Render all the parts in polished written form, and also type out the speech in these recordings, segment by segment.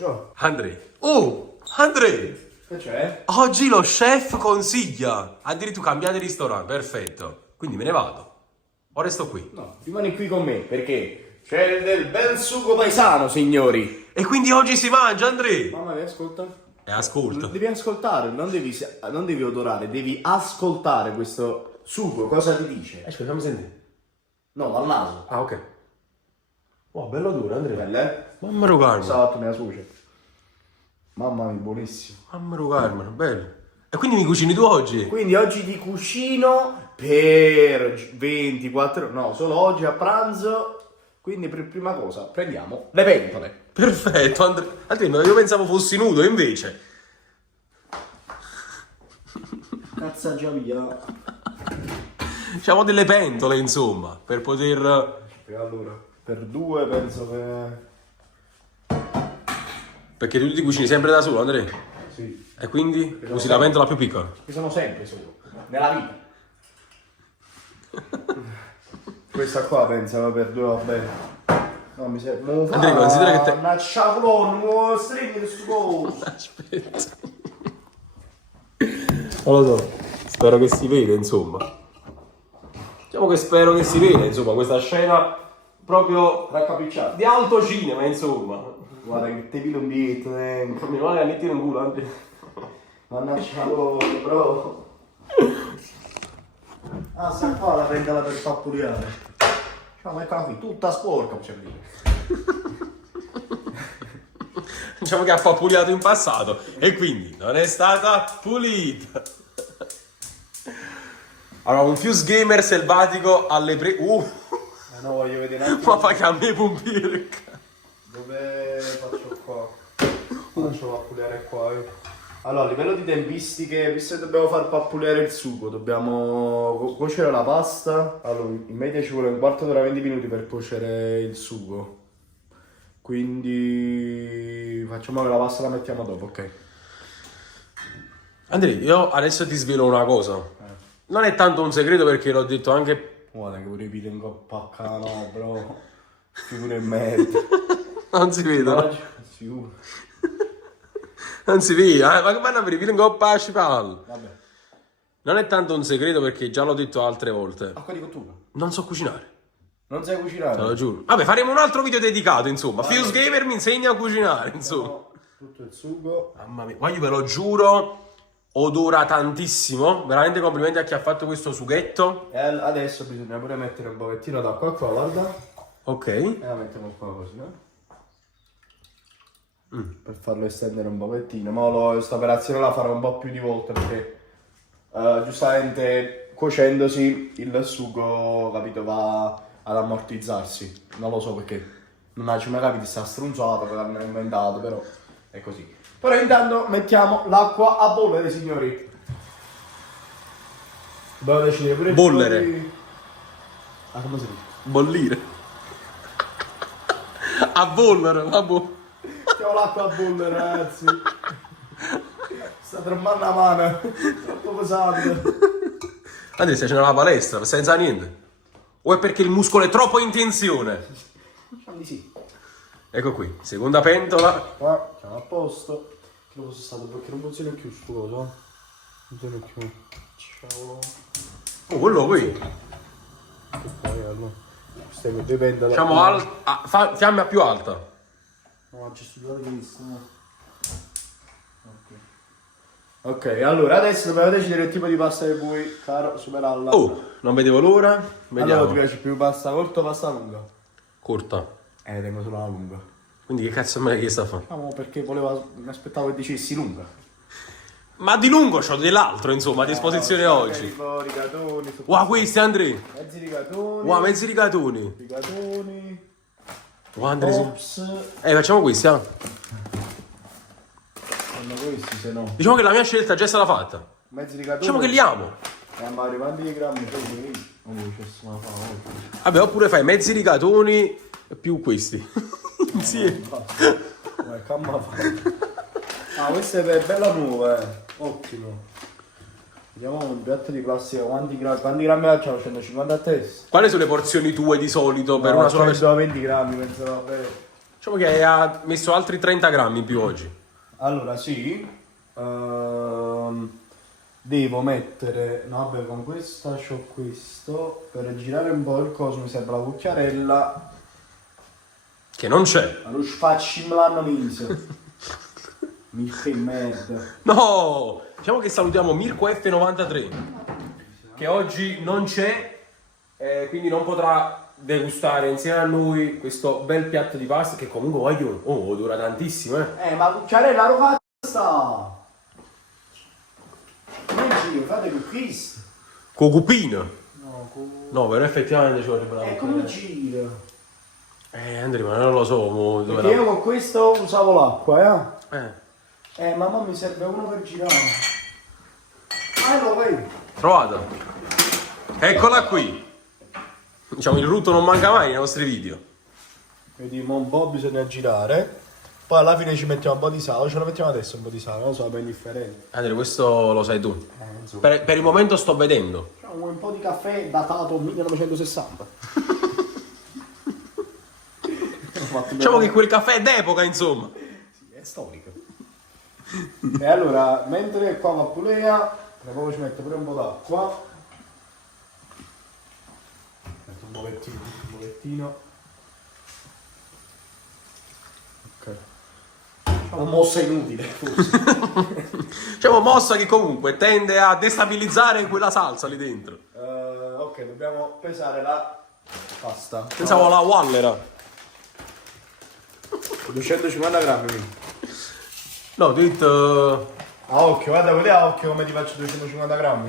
Gio. Andrei. Oh, Andrei! Che c'è? Oggi lo chef consiglia. Addirittura cambiate ristorante, perfetto. Quindi me ne vado. O resto qui. No, rimani qui con me, perché c'è del bel sugo paesano, signori. E quindi oggi si mangia, Andrei. Mamma mia, ascolta. E ascolta. Devi ascoltare, non devi odorare, devi ascoltare questo sugo, cosa ti dice? Scusa, fammi sentire. No, dal naso. Ah, ok. Oh, bello duro, Andrei. Belle? Mamma mia, Carmen. Esatto, mia suce. Mamma mia, buonissimo. Mamma mia, Carmen, bello. E quindi mi cucini tu oggi? Quindi oggi ti cucino per 24, no, solo oggi a pranzo. Quindi per prima cosa prendiamo le pentole. Perfetto, Andrei. Altrimenti io pensavo fossi nudo, invece. Cazzaggia via. Diciamo delle pentole, insomma, per poter... E allora, per due penso che... Perché tu ti cucini sempre da solo, Andrei? Sì. E quindi usi la pentola più piccola? Ci sono sempre solo, nella vita. Questa qua pensavo per due va bene. No, mi serve. Andrea, considera che te... Una sciabolone, nuovo stringere su cosa. Aspetta. Non lo so. Spero che si veda, insomma. Diciamo che spero che si veda, insomma, questa scena proprio Raccapricciato. di alto cinema, insomma. Guarda che te pilo un biglietto dentro. Mi male a mettere in culo, Andrea. Mannaggia sciabolone, bro. Ah, sta qua la pentola per pappuliare. Ciao, ma eccola qui, tutta sporca, possiamo dire. Diciamo che ha papuliato in passato e quindi non è stata pulita. Allora, un Fuse Gamer selvatico alle No, voglio vedere un attimo. Ma fa che a me pumpirca. Dove faccio qua? Faccio pappuliare qua. Allora, a livello di tempistiche, visto che dobbiamo far pappuliare il sugo, dobbiamo cuocere la pasta. Allora, in media ci vuole un quarto d'ora, 20 minuti per cuocere il sugo. Quindi facciamo che la pasta la mettiamo dopo, ok? Andrea, io adesso ti svelo una cosa. Non è tanto un segreto perché l'ho detto anche... Guarda che pure i pile in coppa a no, bro. Figure in merda. Non si vedono. Sicuro. Non si vede, ma come vanno a vedere in coppa a scipal? Vabbè. Non è tanto un segreto perché già l'ho detto altre volte. Acqua di cottura. Non so cucinare, Non sai cucinare? te lo giuro. Vabbè, faremo un altro video dedicato, insomma. Fuse Gamer mi insegna a cucinare, insomma. Tutto il sugo. Mamma mia, ma io ve lo giuro, odora tantissimo. Veramente complimenti a chi ha fatto questo sughetto. E adesso bisogna pure mettere un pochettino d'acqua qua, guarda. Ok. E la mettiamo qua così, eh? Per farlo estendere un pochettino. Ma questa operazione la farò un po' più di volte perché giustamente cuocendosi il sugo, capito, va ad ammortizzarsi. Non lo so perché. Non ci mai capito sta strunzata, me l'hanno inventato, però è così. Però intanto mettiamo l'acqua a bollere, signori. Dobbiamo decidere pure Bollere. Ah, come si dice? Bollire. A bollere, vabbè. Mettiamo l'acqua a bollere, ragazzi. Sta tremando la mano. Troppo pesante. Andrea, stai facendo la palestra, senza niente. O è perché il muscolo è troppo in tensione? Diciamo di sì. Ecco qui, seconda pentola. Qua siamo a posto. Che lo fosse stato perché non funziona più sto coso. Non funziona più. Ciao. Oh, quello qui. Stiamo due pentole. Diciamo fiamma più alta. No, c'è studiato questo. Ok, allora adesso dobbiamo decidere il tipo di pasta che vuoi, caro Superalla. Oh, non vedevo l'ora. Vediamo. Allora ti piace più pasta corta o pasta lunga? Corta. Tengo solo la lunga. Quindi che cazzo me l'hai chiesto a fare? No, perché mi aspettavo che dicessi lunga. Ma di lungo c'ho dell'altro, insomma, a disposizione oggi. Rigatoni, Wow, questi, Andrea. mezzi rigatoni. Wow, mezzi rigatoni. Rigatoni. Wow, Andrea. Ops. Facciamo questi, ah. Fanno questi se no. Diciamo che la mia scelta già è stata fatta. Mezzi rigatoni. Diciamo che li amo. Ma quanti grammi prendi? Non c'è una fame. Vabbè, oppure fai mezzi rigatoni più questi. Insieme. Ma calma fa. Ah, questa è bella nuova, Ottimo. Vediamo un piatto di plastica, quanti grammi facciamo? 150 a testa? Quali sono le porzioni tue di solito per una sola persona? 120 grammi, penso va bene. Diciamo che ha messo altri 30 grammi in più oggi. Allora, sì. Devo mettere... No, vabbè, con questa c'ho questo. Per girare un po' il coso mi serve la cucchiarella. Che non c'è. Allo spacciamlanno mise. Mi che merda. No! Diciamo che salutiamo Mirko F93, che oggi non c'è, quindi non potrà degustare insieme a noi questo bel piatto di pasta che comunque voglio. Oh, dura tantissimo, Ma cucchiarella lo sta. Come giro, fate più questo. Con cupino. No, No, però effettivamente ci vorrebbe la come cucchiarella. giro? Andrea, ma non lo so. Dove Perché io con questo usavo l'acqua, Eh. mamma mi serve uno per girare. Lo vedi? Trovata. Eccola qui. Diciamo, il rutto non manca mai nei nostri video. Vediamo un po', bisogna girare. Poi alla fine ci mettiamo un po' di sale, ce lo mettiamo adesso un po' di sale, non lo so, è indifferente. Andrea, questo lo sai tu. Insomma. Per il momento sto vedendo. Facciamo un po' di caffè datato 1960. Diciamo che quel caffè è d'epoca, insomma. Sì, è storico. E allora, mentre qua va pulea, tra poco ci metto pure un po' d'acqua. Metto un pochettino. Ok. Una mossa inutile, forse. Diciamo mossa che comunque tende a destabilizzare quella salsa lì dentro. Ok, dobbiamo pesare la pasta. Pensavo alla Wallera. 250 grammi. Quindi. No, ti ho detto... A occhio, guarda, vedi a occhio come ti faccio 250 grammi.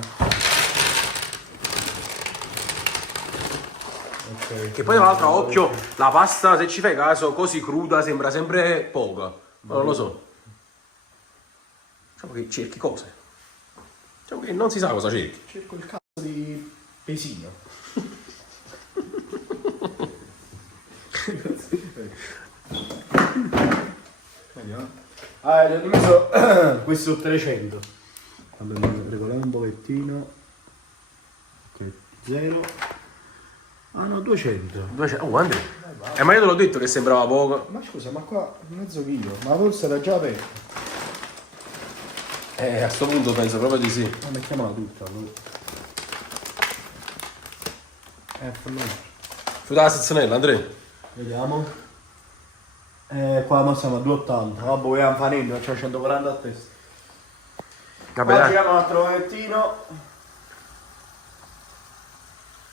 Ok. Che poi tra l'altro a occhio la pasta, se ci fai caso, così cruda sembra sempre poca. Ma non lo so. Diciamo che cerchi cose. Diciamo che non si sa cosa cerchi. Cerco il cazzo di pesino. Vediamo. Gli ho messo questo 300. Vabbè, regoliamo un pochettino. Ok, 0. Ah no, 200. Oh, Andrea. Ma io te l'ho detto che sembrava poco. Ma scusa, ma qua mezzo chilo. Ma forse era già aperto. A sto punto penso proprio di sì. Ma mettiamola tutta. Fallo. Futa la sezzonella, Andrea. Vediamo. Qua ma siamo a 280. Vabbè, vogliamo fare niente, facciamo 140 a testa. Vabbè, Qua dai. giriamo un altro pochettino.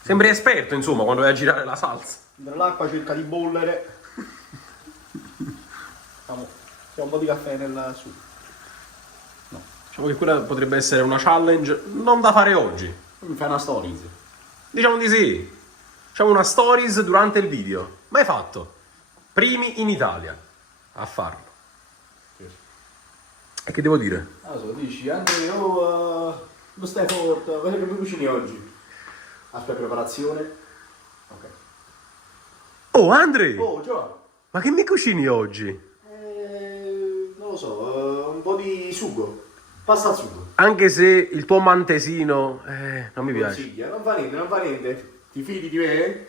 Sembri esperto, insomma, quando vai a girare la salsa. L'acqua cerca di bollere. C'è un po' di caffè nel sugo. Diciamo che quella potrebbe essere una challenge non da fare oggi. Mi fai una stories. Diciamo di sì. Facciamo una stories durante il video. Mai fatto. Primi in Italia a farlo. E che devo dire? Allora, so, dici, Andrea, non stai forte, quello che mi cucini oggi. Aspetta, preparazione. Ok. Oh, Andre! Oh, Giovanni. Ma che mi cucini oggi? Non lo so, un po' di sugo. Pasta al sugo. Anche se il tuo mantesino non mi piace. Consiglia, non fa niente. Ti fidi di me?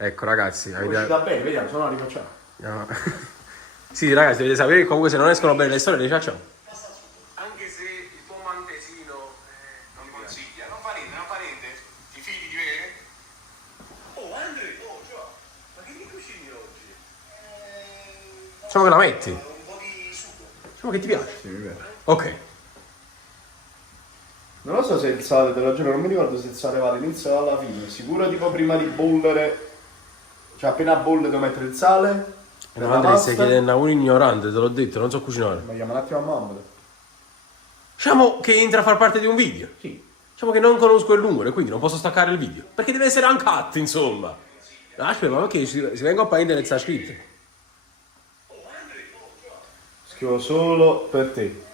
Ecco, ragazzi, È uscita bene, vediamo, se no la rifacciamo. No. Sì, ragazzi, dovete sapere che comunque se non escono bene le storie le facciamo. Anche se il tuo mantesino non mi consiglia, non fa niente. Ti fidi di me? Oh, Andre! Oh, Gio, ma che mi cucini oggi? Diciamo che la metti. Un po' di sugo. Diciamo che ti piace. Sì, mi piace. Ok. Non lo so se il sale, te lo giuro, non mi ricordo se il sale va all'inizio o alla fine. Sicuro tipo prima di bollere, cioè appena bolle devo mettere il sale. Per la Andre, stai pasta. chiedendo a un ignorante, te l'ho detto, non so cucinare. Ma chiama un attimo a mamma. Diciamo che entra a far parte di un video. Sì. Diciamo che non conosco il numero e quindi non posso staccare il video. Perché deve essere uncut, insomma. Aspetta, ma perché si vengo a internet sta scritto? Scrivo solo per te.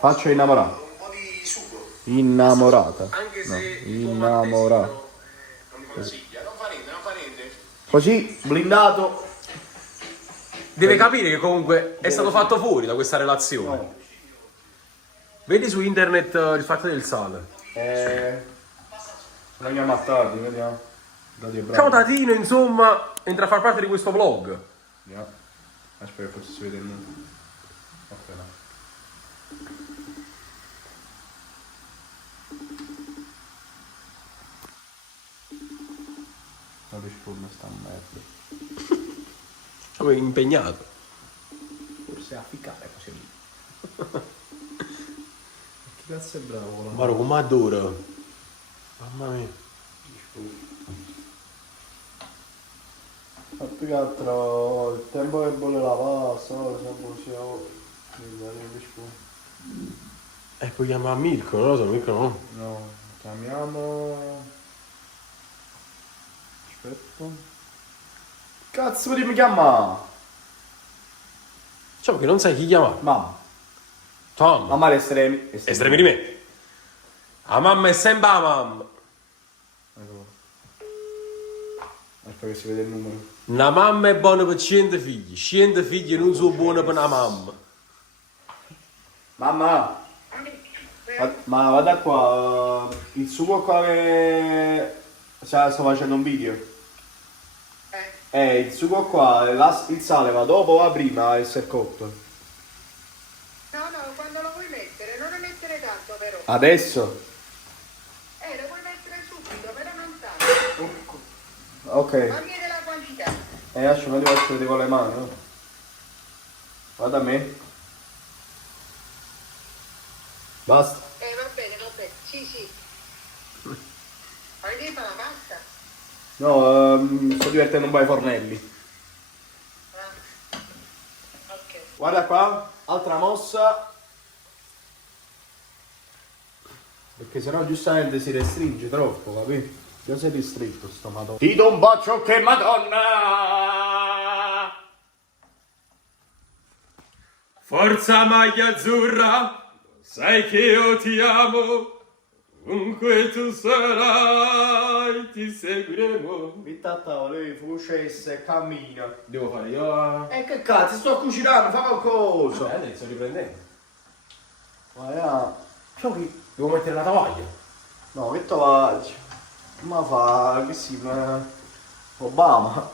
Faccio innamorato. Un po' di sugo. Innamorata. Anche No, se il tuo innamorata. mantesino, non mi consiglia. Non fa niente. Così, blindato. Deve capire che comunque è stato fatto fuori da questa relazione. No. Vedi su internet il fatto del sale. La mia mattardi, vediamo. Dati e Ciao bravi. Tatino, insomma, entra a far parte di questo vlog. Yeah. Aspetta, forse si vede il nome. Ok, no. Non risponde sta merda. Sono impegnato. Forse a ficcare così lì. Che cazzo è bravo? Guarda come adoro. Mamma mia. Ma più che altro il tempo che vuole la pasta, sempre così. E poi chiama Mirko, non lo so, Mirko no. No, chiamiamo. Aspetta. Cazzo mi chiama? Diciamo che non sai chi chiamare. Mamma. Tom. Mamma estremi. Estremi di me. La mamma è sempre la mamma. Ecco. Aspetta che si vede il numero. Una mamma è buona per 100 figli. 100 figli non sono buoni per una mamma. Mamma. Ma guarda qua. Il sugo qua che. Sto facendo un video. Il sugo qua, il sale va dopo o va prima a essere cotto? No, quando lo vuoi mettere, non ne mettere tanto però. Adesso? Lo puoi mettere subito, però non tanto. Ok. Ma viene la quantità. Lascio, ma devo faccio vedere con le mani, no? Guarda a me. Basta. Va bene, sì. Vuoi dire la pasta? No, sto divertendo un po' ai fornelli. Ok. Guarda qua, altra mossa. Perché sennò giustamente si restringe troppo, capito? Io sei ristretto sto madonna. Ti do un bacio che madonna! Forza maglia azzurra, sai che io ti amo. Ovunque tu sarai, ti seguiremo. Vitta a tavola, lui fucesse e cammina. Devo fare io. Che cazzo, sto cucinando, fa qualcosa. Sto riprendendo. Ma Devo mettere la tovaglia. no, che tovaggio? Ma fa, che si, Obama.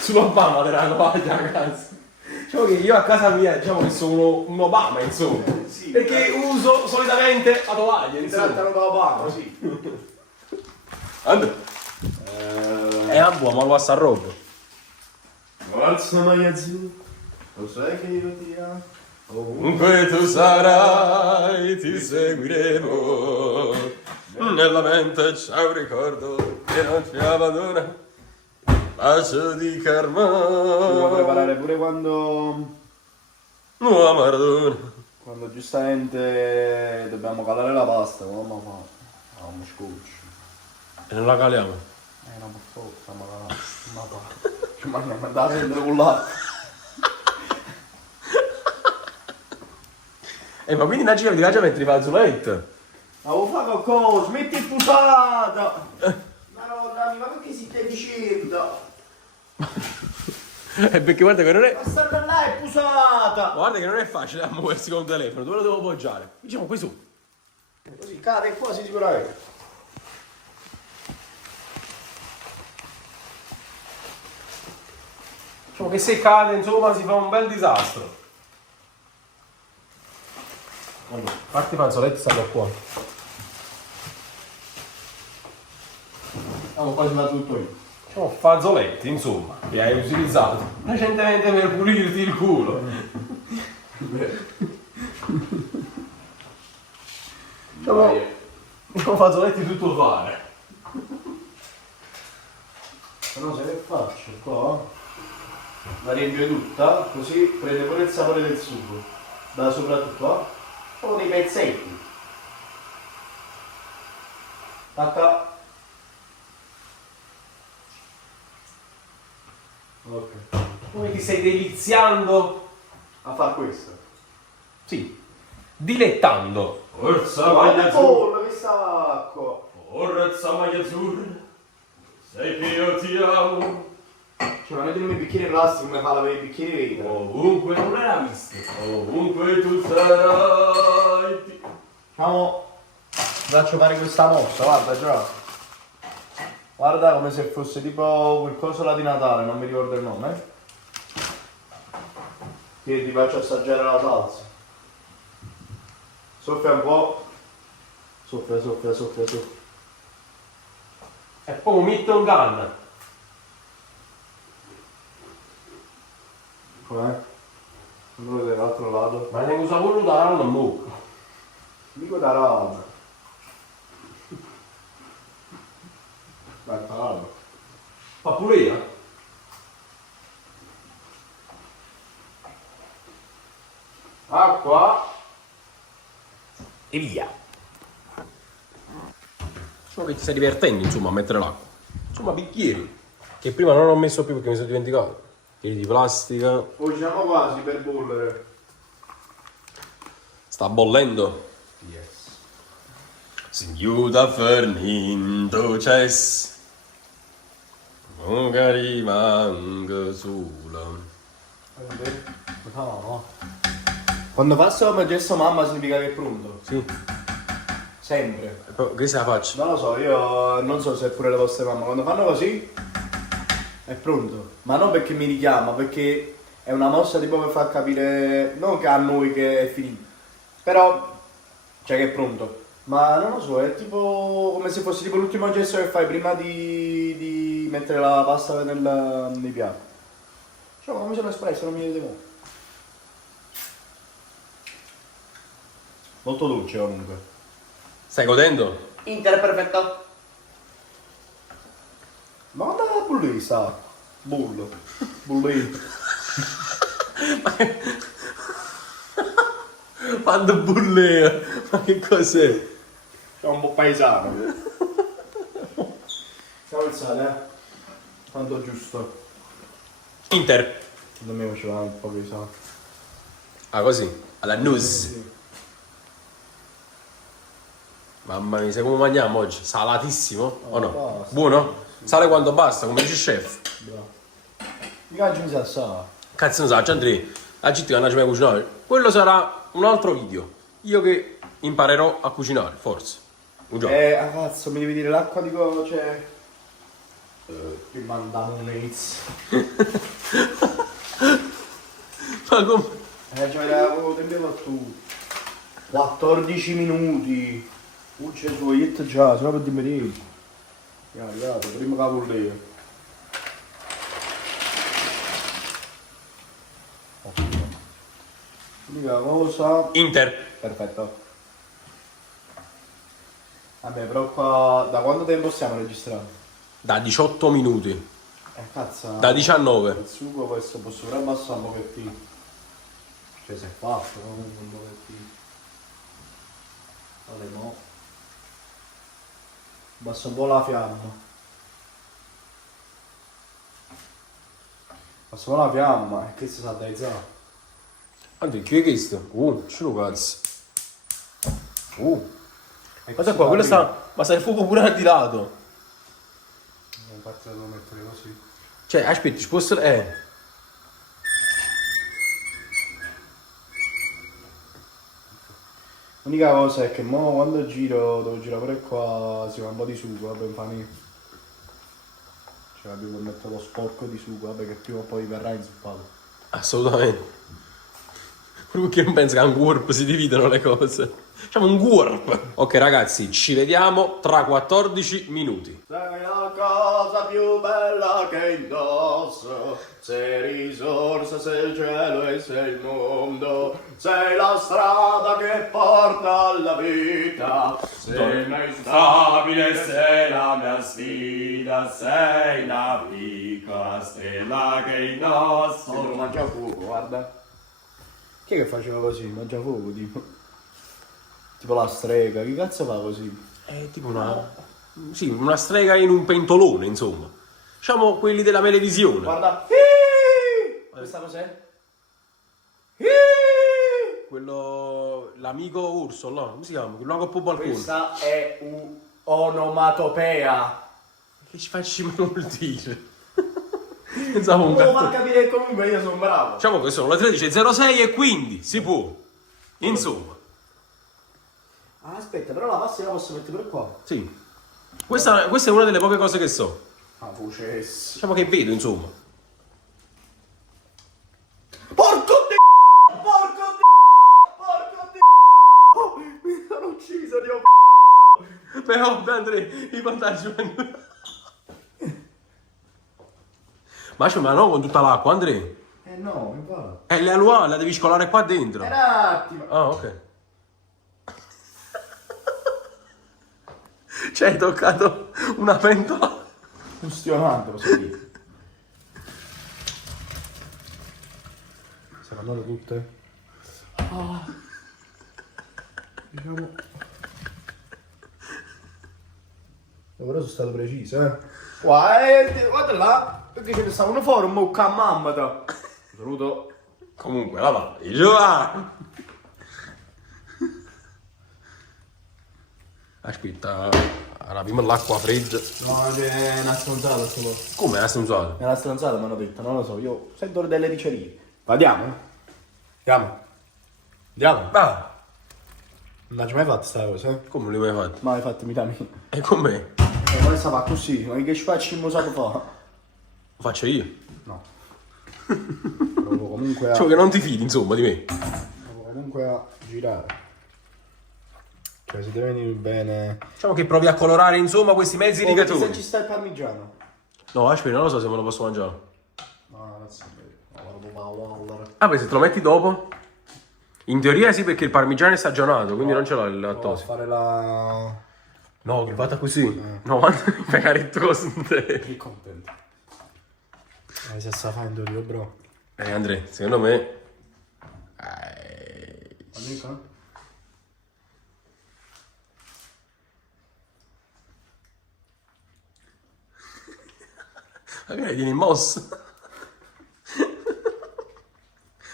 Sull'Obama della tovaglia, ragazzi. Diciamo che io a casa mia, diciamo che sono un Obama, insomma. Sì, Perché uso solitamente la tovaglia, mi insomma. trattano da Obama, sì. Andò. È un buon, ma lo passa a roba. Forza magazzino, lo sai che io ti amo. Ovunque tu sarai, ti seguiremo. Nella mente c'è un ricordo che non ci abbandona. Bacio di Devo preparare Carmona. pure quando Maradona. giustamente dobbiamo calare la pasta, come mamma fa? Un scotch. E non la caliamo. Non posso, ma fa. Ma mi andava sempre con l'acqua. Ma quindi una gira di già mettere i fazzoletti? Ma vuoi fare qualcosa? Smetti il pusata! Madonna mia, ma perché si stai dicendo? Perché guarda che non è. Ma sta là è pusata! Guarda che non è facile a muoversi con un telefono, dove lo devo appoggiare? Diciamo qui su. Così cade quasi sicuramente. Diciamo che se cade, insomma, si fa un bel disastro. Allora, parti i fazzoletti stanno qua. Quasi va tutto io. Diciamo fazzoletti, insomma, che hai utilizzato recentemente per pulirti il culo. Diciamo fazzoletti tutto fare. Però se che faccio qua? La riempio tutta, così prende pure il sapore del sugo. Da soprattutto sono dei pezzetti. Tacca. Ok. Come ti stai deliziando? A far questo. Sì. Dilettando. Forza Guarda il pollo che sta acqua. Forza maglia azzurra. Sai che io ti amo. Cioè, ma mettimi il bicchiere plastico come fa la per i bicchieri vetro. Ovunque non era visto. Ovunque tu sarai. Faccio fare questa mossa, guarda già. Guarda come se fosse tipo quel coso là di Natale, non mi ricordo il nome. Che ti faccio assaggiare la salsa. Soffia un po'. Soffia. E poi metto in canna. Com'è? Non lo vedete dall'altro lato. Ma ne usa quello da rana in bocca. Dico da rana. Vai, parlo. Fa pure io. Acqua. E via. Diciamo che ti stai divertendo, insomma, a mettere l'acqua. Insomma, bicchieri. Che prima non ho messo più perché mi sono dimenticato. Bicchieri di plastica. Oh, siamo quasi per bollere. Sta bollendo. Yes. Signora Fernando Cess. Non che rimanga sola. No. Quando passo come gesto mamma significa che è pronto. Sì. Sempre. Che se la faccio? Non lo so, io non so se pure le vostre mamme quando fanno così è pronto. Ma non perché mi richiama, perché è una mossa tipo per far capire non che a noi che è finito. Però cioè che è pronto. Ma non lo so, è tipo come se fosse tipo l'ultimo gesto che fai prima di mettere la pasta nei piatti. Cioè come mi sono espresso, non mi vedete mo'. Molto dolce comunque. Stai godendo? Inter perfetto. Ma quando la bullì sta? Bullo. Bullì. Quando bullea. Ma che cos'è? È un po' paesano. Siamo il sale, eh? Tanto giusto. Inter. Da me faceva un po' di sale. Ah, così? Alla news. Sì. Mamma mia, sai come mangiamo oggi? Salatissimo? O no? basta. Buono? Sale quando basta, come dice il chef. Bravo. Mi oggi mi sa sa. Cazzo non sa, Andrea, la gente che non mai cucinare. Quello sarà un altro video. Io che imparerò a cucinare, forse. Un giorno. Cazzo, mi devi dire l'acqua di cioè. Ti mandavo un inizio. Ma come? Cioè, l'avevo tempo tu. 14 minuti. C'è su hit già, solo per dimmi di. Arrivato, prima che la volevo. L'unica cosa. Inter. Perfetto. Vabbè, però qua. Da quanto tempo stiamo registrando? Da 18 minuti. Cazzo. Da 19. Il sugo questo posso pure abbassare un pochettino. Cioè si è fatto comunque un pochettino. Vale mo. Abbasso un po' la fiamma. Abbasso un po' la fiamma e che si sa dai za. Andrea, che è questo? Ce lo cazzo. E Guarda qua, quello sta. Ma sta il fuoco pure di lato. Infatti devo mettere così. Cioè, aspetta, ci posso. L'unica cosa è che mo quando giro, devo girare pure qua, si fa un po' di sugo, vabbè, infami. Cioè devo mettere lo sporco di sugo, vabbè, che prima o poi verrà inzuppato. Assolutamente. Proprio perché non penso che a un warp si dividono le cose. Facciamo un warp. Ok ragazzi, ci vediamo tra 14 minuti. Sei la cosa più bella che indosso, sei risorsa, sei il cielo e sei il mondo, sei la strada che porta alla vita, sei il mio instabile, sei la mia sfida, sei la piccola stella che indosso. Oh, mangia fuoco, guarda. Chi è che faceva così? Mangia fuoco, tipo. Tipo la strega, chi cazzo fa così? È tipo una. Sì, una strega in un pentolone, insomma. Diciamo quelli della televisione. Guarda. Questa cos'è? Quello. L'amico urso, no? Come si chiama? Quello con il balcone. Questa è un'onomatopea. Che ci facci vuol dire? Pensavo un Devo gatto. far capire che comunque io sono bravo. Diciamo che sono le 13.06 e quindi si può. Insomma. Ah, aspetta, però la pasta la posso mettere pure qua. Sì. Questa è una delle poche cose che so. Ah, processi. Diciamo che vedo, insomma. Porco di... Porco di... Porco di... Oh, mi sono ucciso, Dio... Però, Andrea, i vantaggi vengono... Ma no, con tutta l'acqua, Andrea. No, mi va. La Lua la devi scolare qua dentro. Un attimo. Ah, ok. Cioè, hai toccato una pentola. Funzionante, posso dire. Saranno tutte? Ah. Diciamo... Ora sono stato preciso, eh. Guarda là, perché ce ne sta uno fuori, un mucca a mamma. Saluto. Comunque, la va. Giova. Aspetta, rapiamo l'acqua fredda. No, c'è una stronzata sto po'. Come la stronzata? È una stronzata mi hanno detto, non lo so, io sento delle dicerie. Andiamo? Andiamo. Andiamo. Ah, Non ci mai fatto sta cosa, eh? come non l'hai mai fatto? Mai fatto mica mia. E com'è? Ma sta fa così, ma che spacci il musato fa? Lo faccio io. No. Provo comunque a... Diciamo che non ti fidi, insomma, di me. Provo comunque a girare. Cioè, si deve venire bene... Diciamo che provi a colorare, insomma, questi mezzi Se rigatori. ci sta il parmigiano. No, aspetta, non lo so se me lo posso mangiare. No, ragazzi, allora. Ah, beh, se te lo metti dopo? In teoria sì, perché il parmigiano è stagionato, quindi non ce l'ho il Provo a lattosio. fare la... No, che fatta così. No, ma magari tu così. Che contento. Se sta facendo io, bro. Andrea, secondo me... Amico? Magari vieni mosso.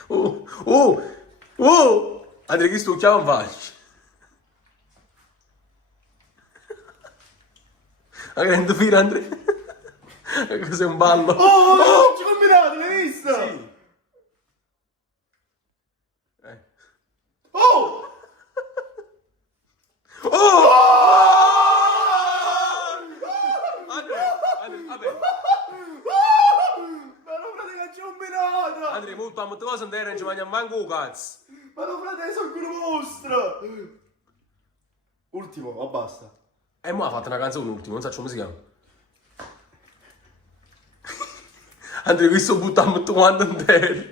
Oh! Andrea, che sto chiamo faccio? Magari non ti fila, Andrea. Cos'è un ballo? Oh, ci combinato, l'hai visto? Sì. Oh! Andrea, vabbè. Ma non frate che ci combinato! Andrea, molto a molte cose non ci mangiamo manco un cazzo. Ma non frate sono quello vostro! Ultimo, ma basta. E mo ha fatto una canzone ultima, non so come si chiama. Andrea, questo buttiamo tutto quanto in terra.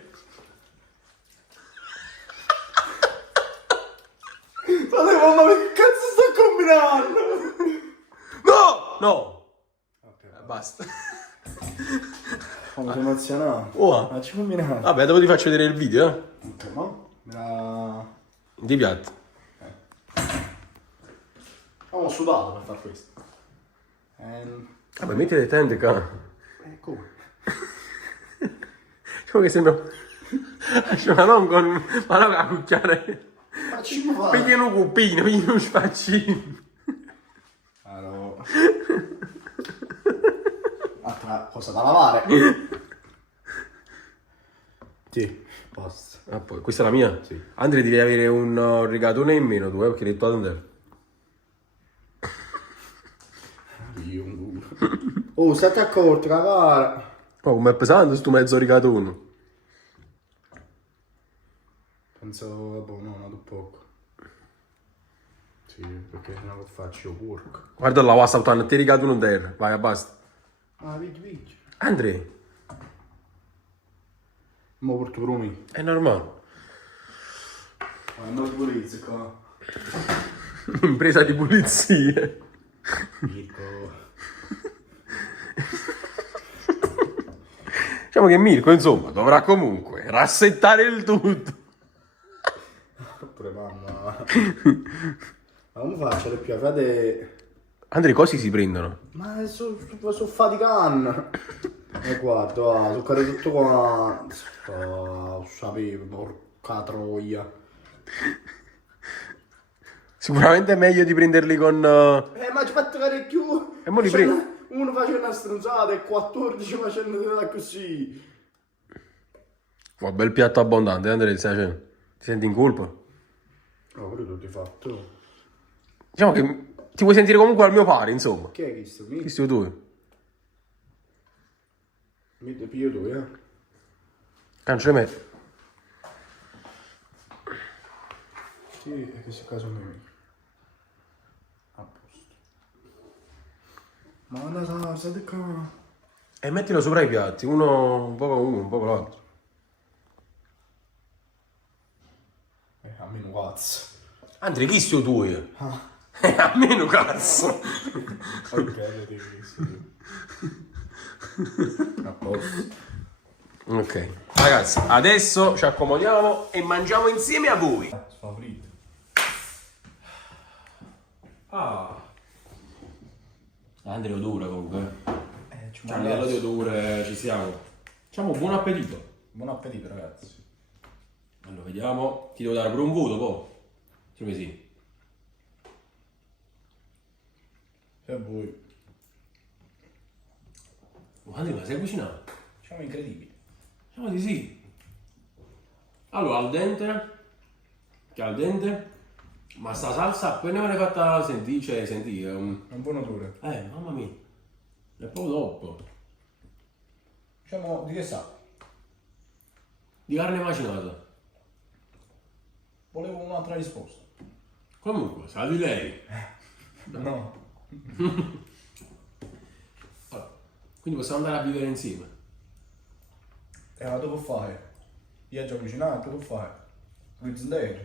Frate, mamma mia, che cazzo sto combinando? No! No! Basta. Come sono emozionato. Oh, Ma ci combinato. vabbè, dopo ti faccio vedere il video, eh. Ok, no? Di piatto. Ho sudato per fare questo. Vabbè, metti le tende qua. Come? Come che sembra... Ma non con... Ma non con la cucchiare. Ma ci può Pigli un cupino, pigli un spaccino. Allora. Altra cosa da lavare. Sì, basta. Ah, poi, questa è la mia? Sì. Andrea, devi avere un rigatone in meno tu, perché hai detto a te. Dio, un culo. Oh, state accorto, cagare. Oh, com'è pesante sto mezzo rigatone. Penso, boh, no, vado poco. Sì, perché sennò che faccio io porco. Guarda là, va saltando, ti rigatone in terra. Vai, basta. Ah, vedi. Andrea, Mo porto per me. è normale. Non pulizio qua. Impresa di pulizie. Mirko. Diciamo che Mirko, insomma, dovrà comunque rassettare il tutto. Pure mamma. Ma come faccio le più? Frate... Andrea, così si prendono. Ma sono faticando. E guarda, sono carico tutto qua. Sapevo, porca troia. Sicuramente è meglio di prenderli con... Ma ci fatto fare più. E mo li prendi. Uno faceva una stronzata e 14 facendo così. Un bel piatto abbondante, Andrea, stai facendo? Ti senti in colpa? Oh, quello ti ho fatto. Diciamo che ti vuoi sentire comunque al mio pari, insomma. Chi è questo? Mi Questo tu. te piglio tu, Cancio me. Sì, è questo caso mio. A posto. Ma la salsa di qua. E mettilo sopra i piatti, uno un po' con uno, un po' con l'altro. A meno cazzo. Andrea, chi sto tu? Ah. A meno cazzo. Ok, lo devi dire. A posto. Ok, ragazzi, adesso ci accomodiamo e mangiamo insieme a voi. Sfavorito. Ah. Andrea, odore comunque. Ci Cioè, a livello di odore ci siamo. Diciamo buon appetito. Buon appetito, ragazzi. Allora, vediamo. Ti devo dare pure un voto, poi. Secondo me sì. E voi? Oh, Andrea, ma sei cucinato? Siamo incredibili. Diciamo di sì. Allora, al dente. Che al dente. Ma sta salsa appena me l'hai fatta sentire, cioè sentire. Un buon odore. Mamma mia. È proprio troppo. Diciamo, di che sa? Di carne macinata. Volevo un'altra risposta. Comunque, sa di lei. No. Allora, quindi possiamo andare a vivere insieme. Ma tu puoi fare? Io già cucinato, tu puoi fare? Lui zindero.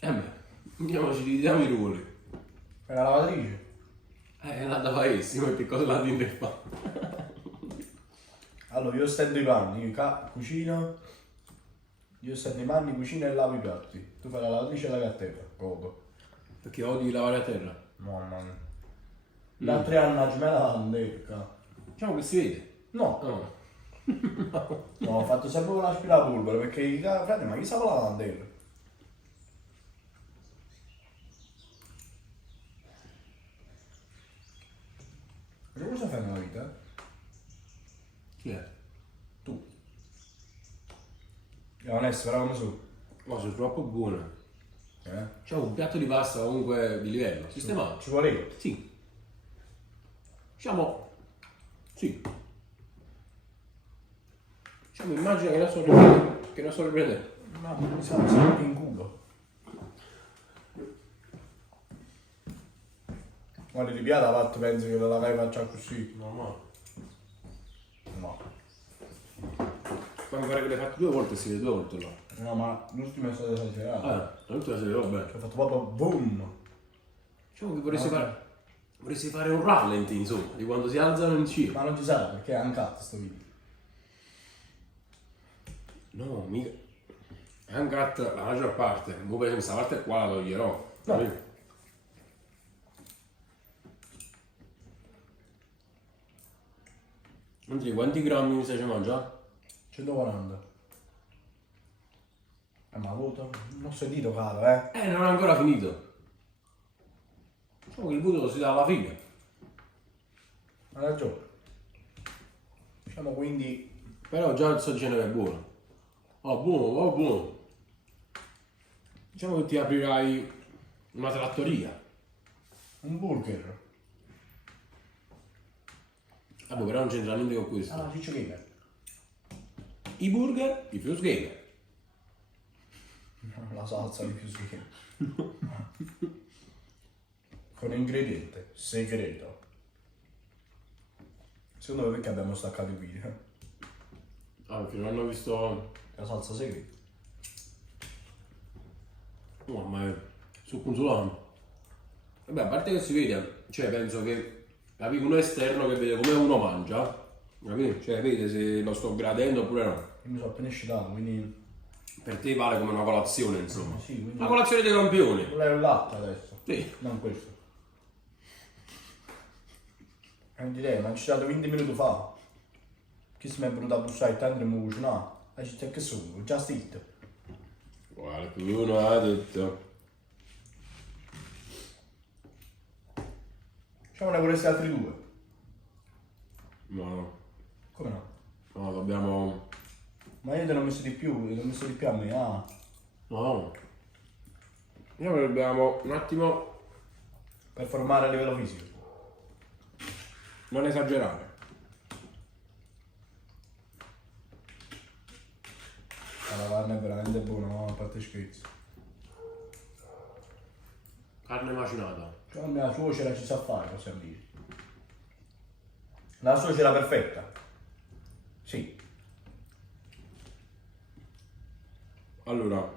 Beh, andiamo, ci dividiamo i ruoli. È la lavatrice. È andata paesimo e piccolo la in fa. Allora, io stendo i panni, io cucino. Io stendo i panni, cucino e lavo i piatti. Tu fai la lavatrice e la cartella. Godo. Perché odi lavare a terra. Mamma mia. L'altro anno la gemella la landecca. Diciamo che si vede. No. No. No, ho fatto sempre con l'aspirapolvere perché frate, ma chi sa la lavandella? Ma cosa fai nella vita? Chi è? Tu. E onesto, però come su? Ma sono troppo buone. Eh? Diciamo un piatto di pasta comunque di livello. Sistemato. Ci vuole? Sì. Diciamo. Sì. Diciamo immagina che non so riprendere. Che non so riprendere. Ma mi sa sempre in culo. Guarda, di piada fatto penso che la vai faccia così. No. No. Ma mi pare che l'hai fatto 2 volte e si vede 2 volte là. No, ma l'ultima è stata esagerata. L'ultima si vede bene. Ci ho fatto proprio boom. Diciamo che vorresti fare un rallenti, insomma, di quando si alzano in cima. Ma non ti sa perché è ancato sto video. No, mica. È un cut la maggior parte. Per esempio, questa parte qua la toglierò. No. Capito? Andrea, quanti grammi mi stai mangiando? 140. Ma voto? Non so dito caro, eh. Non ho ancora finito. Diciamo che il voto si dà alla fine. Ha ragione. Diciamo quindi. Però già sto dicendo che è buono. Oh, buono. Diciamo che ti aprirai una trattoria. Un burger. Vabbè, però non c'entra niente con questo. Ah, Ciccio Gamer. I burger, i Fuse Gamer. La salsa di più schifo. Con ingrediente segreto. Secondo me perché abbiamo staccato il video? Ah, perché non hanno visto. La salsa segreta. No, ma è sul consolano. Vabbè, a parte che si vede, cioè penso che capi uno esterno che vede come uno mangia, capito? Cioè vede se lo sto gradendo oppure no. Io mi sono appena scitato, quindi. Per te vale come una colazione, insomma. Sì, quindi. Una colazione dei campioni. Quello è il latte adesso. Sì. Non questo. Non direi, ma ci sono stato 20 minuti fa. Chi si mi è venuto a bussare tanto mi cucinare? E ci c'è che sono, già stitto. Qualcuno ha detto. Facciamo ne vorresti altri due? No, Come no? no, dobbiamo. Ma io te ne ho messo di più, te ne ho messo di più a me, No. Diciamo che dobbiamo un attimo formare a livello fisico. Non esagerare. La carne è veramente buona, no? A parte scherzi. Carne macinata. Cioè, la suocera ci sa fare, possiamo dire. La suocera perfetta. Sì. Allora,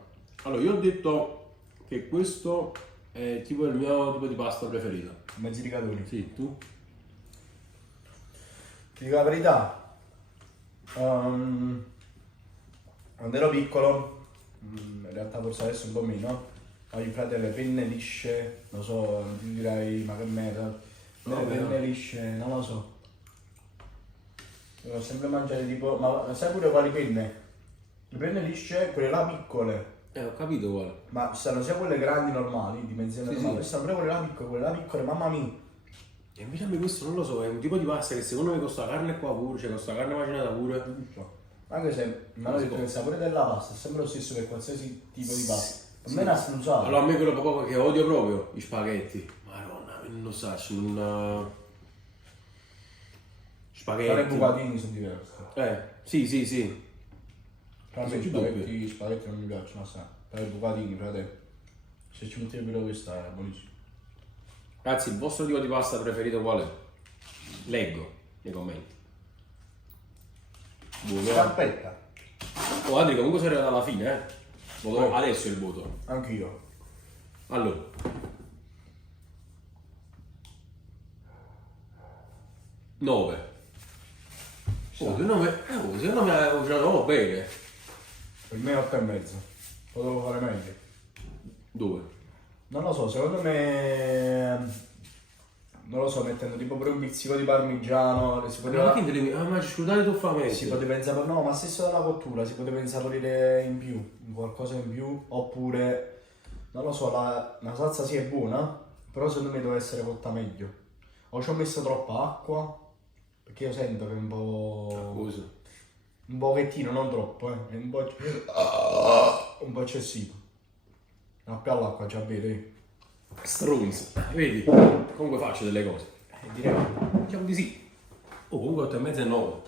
io ho detto che questo è tipo il mio tipo di pasta preferita. Mezzi ricatori. Sì, tu? Ti dico la verità. Quando ero piccolo, in realtà forse adesso un po' meno, ho i fratelli le penne lisce, lo so, ti dirai ma che merda. Le No, penne lisce, non lo so. Devo sempre mangiare tipo. Ma sai pure quali penne? Le penne lisce, quelle là piccole. Ho capito quale. Ma ci stanno sia quelle grandi normali, dimensioni Sì, normali, sì. ci stanno pure quelle là piccole, mamma mia. E invece a me questo non lo so, è un tipo di pasta che secondo me costa carne qua pure, cioè costa carne macinata pure. Anche se mi hanno si detto può. che il sapore della pasta è sempre lo stesso per qualsiasi tipo di pasta. Per me è una strunzata. Allora a me quello proprio che odio proprio, gli spaghetti. Madonna, non lo so, non... Però i Spaghetti. bucatini sono diversi. Sì. Però a me Sono i più doppi. spaghetti non mi piacciono assai. Però i bucatini, frate. Se ci metti pure questa è buonissimo. Ragazzi, il vostro tipo di pasta preferito qual è? Leggo nei commenti. Buono. Aspetta, Oh Adri, comunque sei arrivato alla fine, eh? Voto adesso il voto. anch'io. Allora. Nove. Oh, secondo me avevo giocato bene. Per me 8,5. Potevo fare meglio. Due. Non lo so, secondo me. Non lo so, mettendo tipo pure un pizzico di parmigiano. Si Ma poteva. che devi... Ah, ma scusate tu fa Si poteva insaporire. No, ma stesso dalla cottura, si poteva insaporire in più. Qualcosa in più. Oppure. Non lo so, la salsa sì è buona. Però secondo me deve essere cotta meglio. O ci ho messo troppa acqua. Perché io sento che è un po'. Cosa? Un pochettino, non troppo, è un po'. Un po' eccessivo. Ma più all'acqua già vedi. Stronzo. Vedi? Comunque faccio delle cose. Direi. Diciamo di sì. Oh, comunque 8,5 e 9.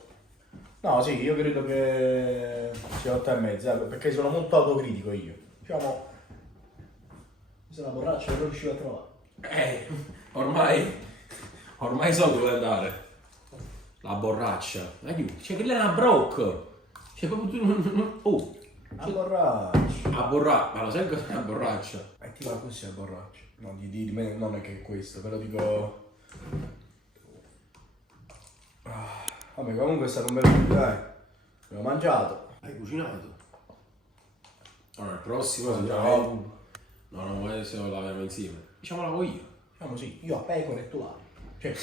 No, sì, io credo che sia 8,5, perché sono molto autocritico io. Diciamo. Se la borraccia non riuscivo a trovare. Ormai so dove andare. La borraccia. Aiuto. Cioè che lei è una broc. Cioè proprio tu. Oh. La borraccia. A borraccia. Ma lo sai cos'è la borraccia? E ti va così la borraccia. No, di me non è che è questo, però dico. Vabbè, comunque è stato un bel video, dai. Abbiamo mangiato. Hai cucinato. Allora, il prossimo Mangiavo. No, adesso lo laviamo insieme. Diciamo lavo io. Diciamo sì, io a pecora e tu lavi. Cioè.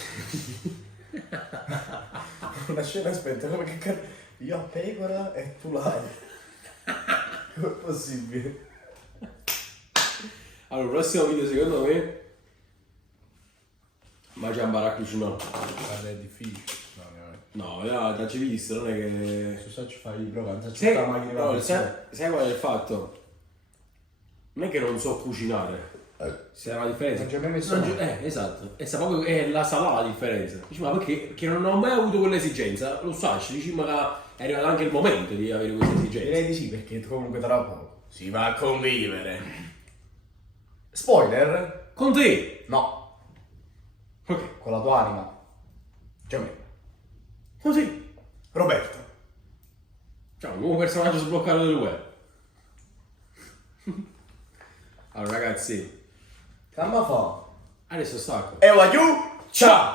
Una scena, aspetta, come che cazzo. Io a pecora e tu lavi. Come è possibile? Allora, il prossimo video secondo me ma già imparare a cucinare. Guarda, è difficile. No, No, già ci visto, non è che... se ci fai prova, non Sai, la macchina. no, sai qual è il fatto? Non è che non so cucinare. Se la differenza. Non ci hai mai messo mano. Esatto. E sa proprio è la salata la differenza. Dici, ma perché non ho mai avuto quell'esigenza? Lo sai, dici, ma è arrivato anche il momento di avere questa esigenza. Direi di sì, perché comunque tra poco si va a convivere. Spoiler? Con te! No, Ok. con la tua anima. Cioè, Così. Roberto. Ciao, un nuovo personaggio sbloccato del web. Allora ragazzi, Calma fa. adesso stacco. E va giù. Ciao.